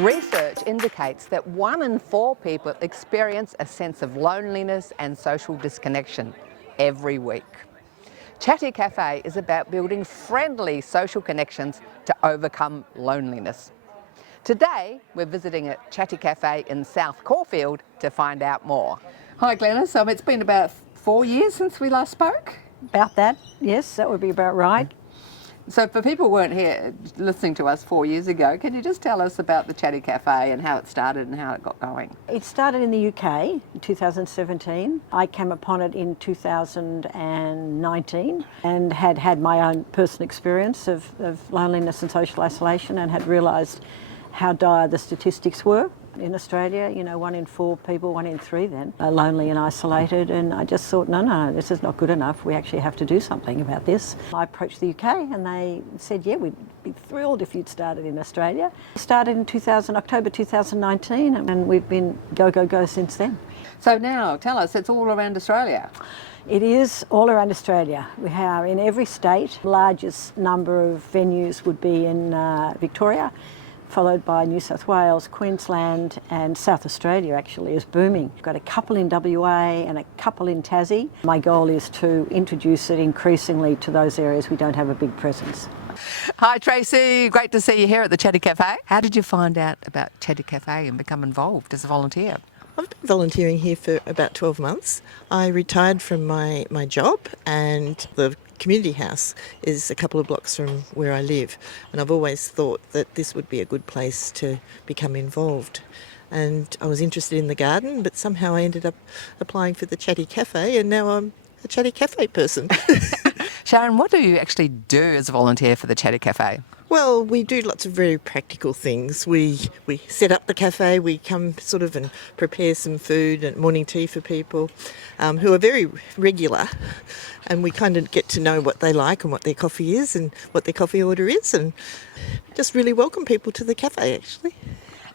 Research indicates that 1 in 4 people experience a sense of loneliness and social disconnection every week. Chatty Cafe is about building friendly social connections to overcome loneliness. Today, we're visiting at Chatty Cafe in South Caulfield to find out more. Hi Glenys, it's been about 4 years since we last spoke? About that, yes, that would be about right. So for people who weren't here listening to us 4 years ago, can you just tell us about the Chatty Cafe and how it started and how it got going? It started in the UK in 2017. I came upon it in 2019 and had my own personal experience of loneliness and social isolation, and had realised how dire the statistics were in Australia. You know, 1 in 4 people, 1 in 3 then, are lonely and isolated, and I just thought, no, this is not good enough. We actually have to do something about this. I approached the UK and they said, yeah, we'd be thrilled if you'd started in Australia. Started in October 2019, and we've been go since then. So now, tell us, it's all around Australia. It is all around Australia. We are in every state. The largest number of venues would be in Victoria, followed by New South Wales, Queensland, and South Australia actually is booming. We've got a couple in WA and a couple in Tassie. My goal is to introduce it increasingly to those areas we don't have a big presence. Hi Tracy, great to see you here at the Chatty Cafe. How did you find out about Chatty Cafe and become involved as a volunteer? I've been volunteering here for about 12 months. I retired from my job, and the community house is a couple of blocks from where I live, and I've always thought that this would be a good place to become involved. And I was interested in the garden, but somehow I ended up applying for the Chatty Cafe, and now I'm a Chatty Cafe person. Sharon, what do you actually do as a volunteer for the Chatty Cafe? Well, we do lots of very practical things. We set up the cafe, we come sort of and prepare some food and morning tea for people who are very regular, and we kind of get to know what they like and what their coffee is and what their coffee order is, and just really welcome people to the cafe actually.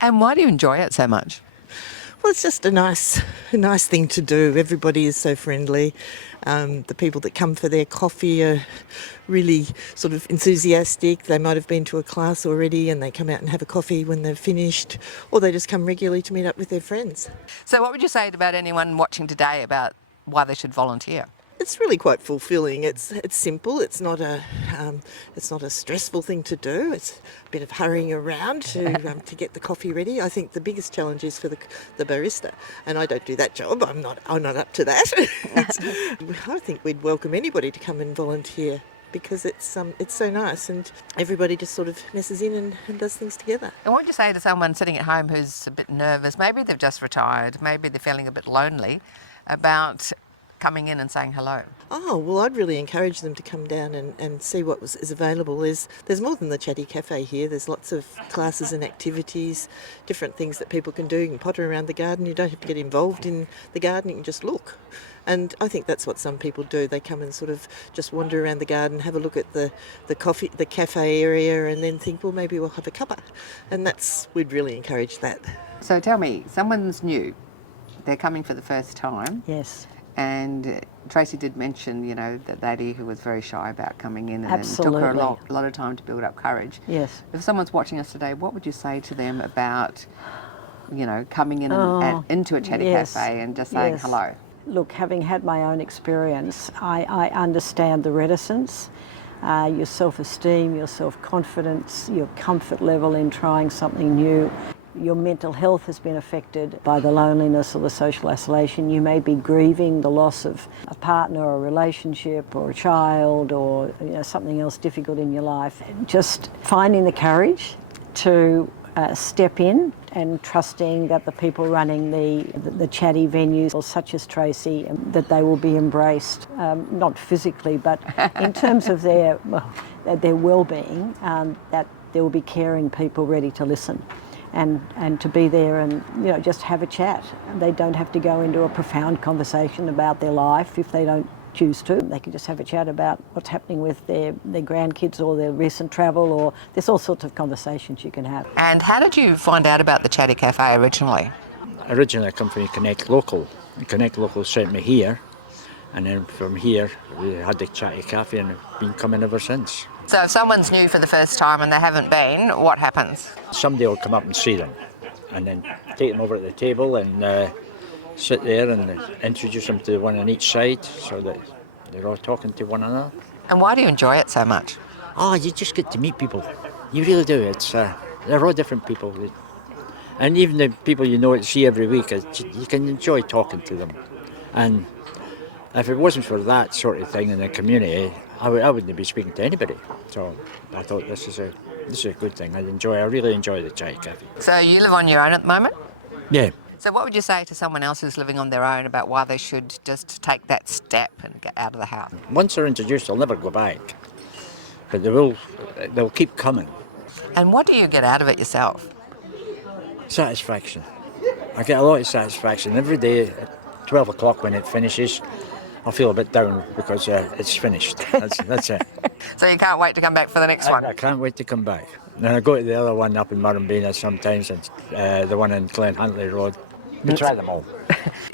And why do you enjoy it so much? Well, it's just a nice thing to do. Everybody is so friendly. The people that come for their coffee are really sort of enthusiastic. They might have been to a class already and they come out and have a coffee when they're finished, or they just come regularly to meet up with their friends. So what would you say about anyone watching today about why they should volunteer? It's really quite fulfilling. It's simple. It's not a stressful thing to do. It's a bit of hurrying around to get the coffee ready. I think the biggest challenge is for the barista, and I don't do that job. I'm not up to that. I think we'd welcome anybody to come and volunteer, because it's so nice, and everybody just sort of messes in and does things together. And what would you say to someone sitting at home who's a bit nervous? Maybe they've just retired. Maybe they're feeling a bit lonely about coming in and saying hello? Oh, well, I'd really encourage them to come down and see what is available. There's more than the Chatty Cafe here. There's lots of classes and activities, different things that people can do. You can potter around the garden. You don't have to get involved in the garden. You can just look. And I think that's what some people do. They come and sort of just wander around the garden, have a look at the cafe area, and then think, well, maybe we'll have a cuppa. And we'd really encourage that. So tell me, someone's new. They're coming for the first time. Yes. And Tracy did mention, that lady who was very shy about coming in, and Absolutely. it took her a lot of time to build up courage. Yes. If someone's watching us today, what would you say to them about, coming in into a Chatty Cafe and just saying hello? Look, having had my own experience, I understand the reticence, your self-esteem, your self-confidence, your comfort level in trying something new. Your mental health has been affected by the loneliness or the social isolation. You may be grieving the loss of a partner or a relationship or a child, or something else difficult in your life. Just finding the courage to step in, and trusting that the people running the chatty venues, such as Tracy, that they will be embraced, not physically, but in terms of their well-being, that there will be caring people ready to listen. And to be there and just have a chat. They don't have to go into a profound conversation about their life if they don't choose to. They can just have a chat about what's happening with their grandkids or their recent travel, or there's all sorts of conversations you can have. And how did you find out about the Chatty Cafe originally? Originally I come from Connect Local. Connect Local sent me here, And then from here, we had the Chatty Cafe and have been coming ever since. So if someone's new for the first time and they haven't been, what happens? Somebody will come up and see them, and then take them over to the table and sit there and introduce them to one on each side so that they're all talking to one another. And why do you enjoy it so much? Oh, you just get to meet people. You really do. They're all different people. And even the people you know see every week, you can enjoy talking to them. And if it wasn't for that sort of thing in the community, I wouldn't be speaking to anybody. So I thought this is a good thing. I really enjoy the Chatty Cafe. So you live on your own at the moment? Yeah. So what would you say to someone else who's living on their own about why they should just take that step and get out of the house? Once they're introduced, they'll never go back. But they'll keep coming. And what do you get out of it yourself? Satisfaction. I get a lot of satisfaction. Every day at 12 o'clock when it finishes, I feel a bit down because it's finished. That's it. So you can't wait to come back for the next one? I can't wait to come back. And I go to the other one up in Murrumbina sometimes, and the one in Glen Huntly Road. We try them all.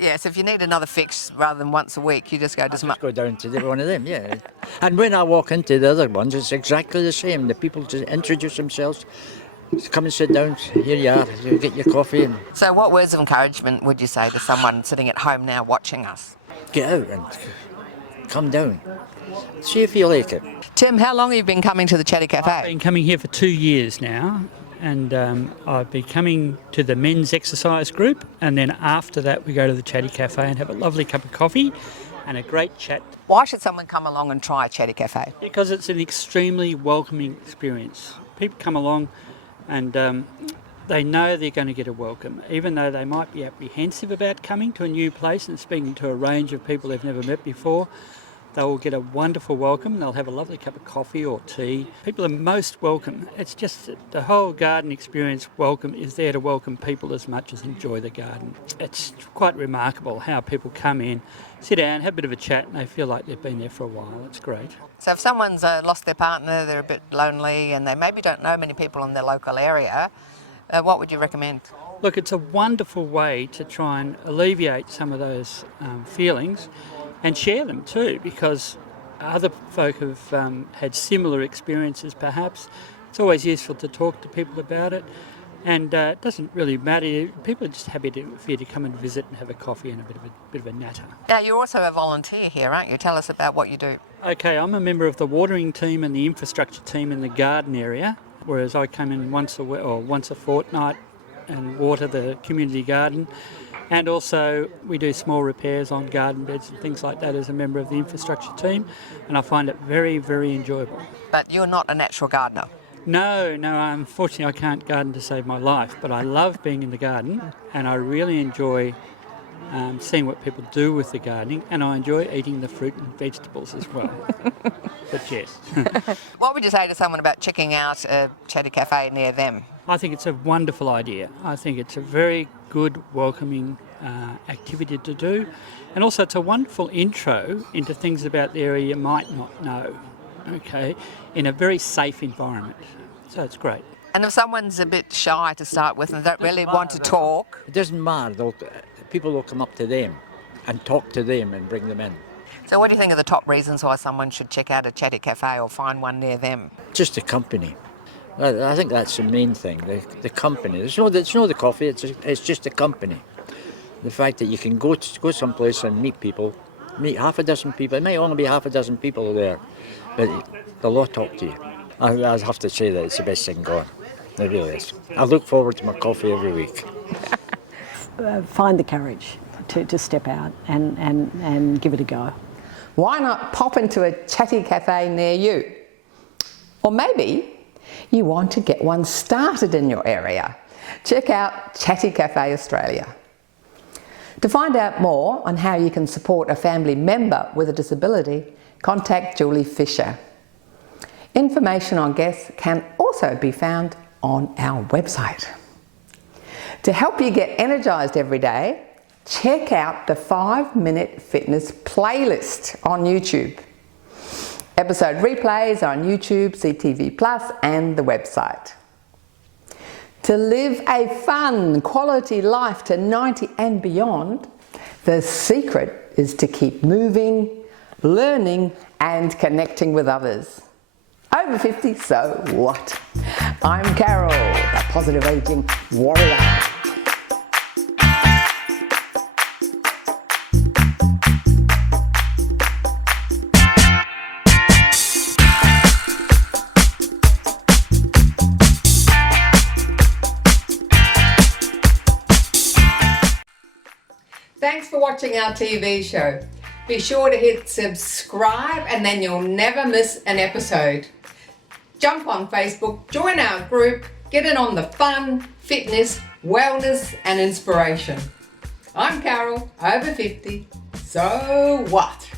Yes, if you need another fix rather than once a week, you just go to Just go down to one of them, yeah. And when I walk into the other ones, it's exactly the same. The people just introduce themselves, come and sit down, here you are, you get your coffee. And So what words of encouragement would you say to someone sitting at home now watching us? get out and come down. See if you like it. Tim, how long have you been coming to the Chatty Cafe? I've been coming here for 2 years now, and I've been coming to the men's exercise group, and then after that we go to the Chatty Cafe and have a lovely cup of coffee and a great chat. Why should someone come along and try Chatty Cafe? Because it's an extremely welcoming experience. People come along and they know they're going to get a welcome, even though they might be apprehensive about coming to a new place and speaking to a range of people they've never met before. They will get a wonderful welcome. They'll have a lovely cup of coffee or tea. People are most welcome. It's just the whole garden experience is there to welcome people as much as enjoy the garden. It's quite remarkable how people come in, sit down, have a bit of a chat, and they feel like they've been there for a while. It's great. So if someone's lost their partner, they're a bit lonely and they maybe don't know many people in their local area, what would you recommend? Look, it's a wonderful way to try and alleviate some of those feelings and share them too, because other folk have had similar experiences perhaps. It's always useful to talk to people about it, and it doesn't really matter. People are just happy for you to come and visit and have a coffee and a bit of a natter. Now, you're also a volunteer here, aren't you? Tell us about what you do. Okay, I'm a member of the watering team and the infrastructure team in the garden area, whereas I come in once a fortnight and water the community garden. And also we do small repairs on garden beds and things like that as a member of the infrastructure team, and I find it very, very enjoyable. But you're not a natural gardener. No, unfortunately I can't garden to save my life, but I love being in the garden and I really enjoy seeing what people do with the gardening, and I enjoy eating the fruit and vegetables as well. But yes. What would you say to someone about checking out a Chatty Cafe near them? I think it's a wonderful idea. I think it's a very good, welcoming activity to do. And also it's a wonderful intro into things about the area you might not know, okay, in a very safe environment. So it's great. And if someone's a bit shy to start with and don't really want to talk? It doesn't matter. People will come up to them and talk to them and bring them in. So what do you think are the top reasons why someone should check out a Chatty Cafe or find one near them? Just the company. I think that's the main thing, the company. It's not the coffee, it's just the company. The fact that you can go someplace and meet half a dozen people. It may only be half a dozen people there, but they'll all talk to you. I have to say that it's the best thing going. It really is. I look forward to my coffee every week. Find the courage to step out and give it a go. Why not pop into a Chatty Cafe near you? Or maybe you want to get one started in your area. Check out Chatty Cafe Australia. To find out more on how you can support a family member with a disability, contact Julie Fisher. Information on guests can also be found on our website. To help you get energised every day, check out the 5-Minute Fitness playlist on YouTube. Episode replays are on YouTube, CTV+, and the website. To live a fun, quality life to 90 and beyond, the secret is to keep moving, learning and connecting with others. Over 50, so what? I'm Carol, the positive aging warrior. Thanks for watching our TV show. Be sure to hit subscribe and then you'll never miss an episode. Jump on Facebook, join our group, get in on the fun, fitness, wellness and inspiration. I'm Carol, over 50, so what?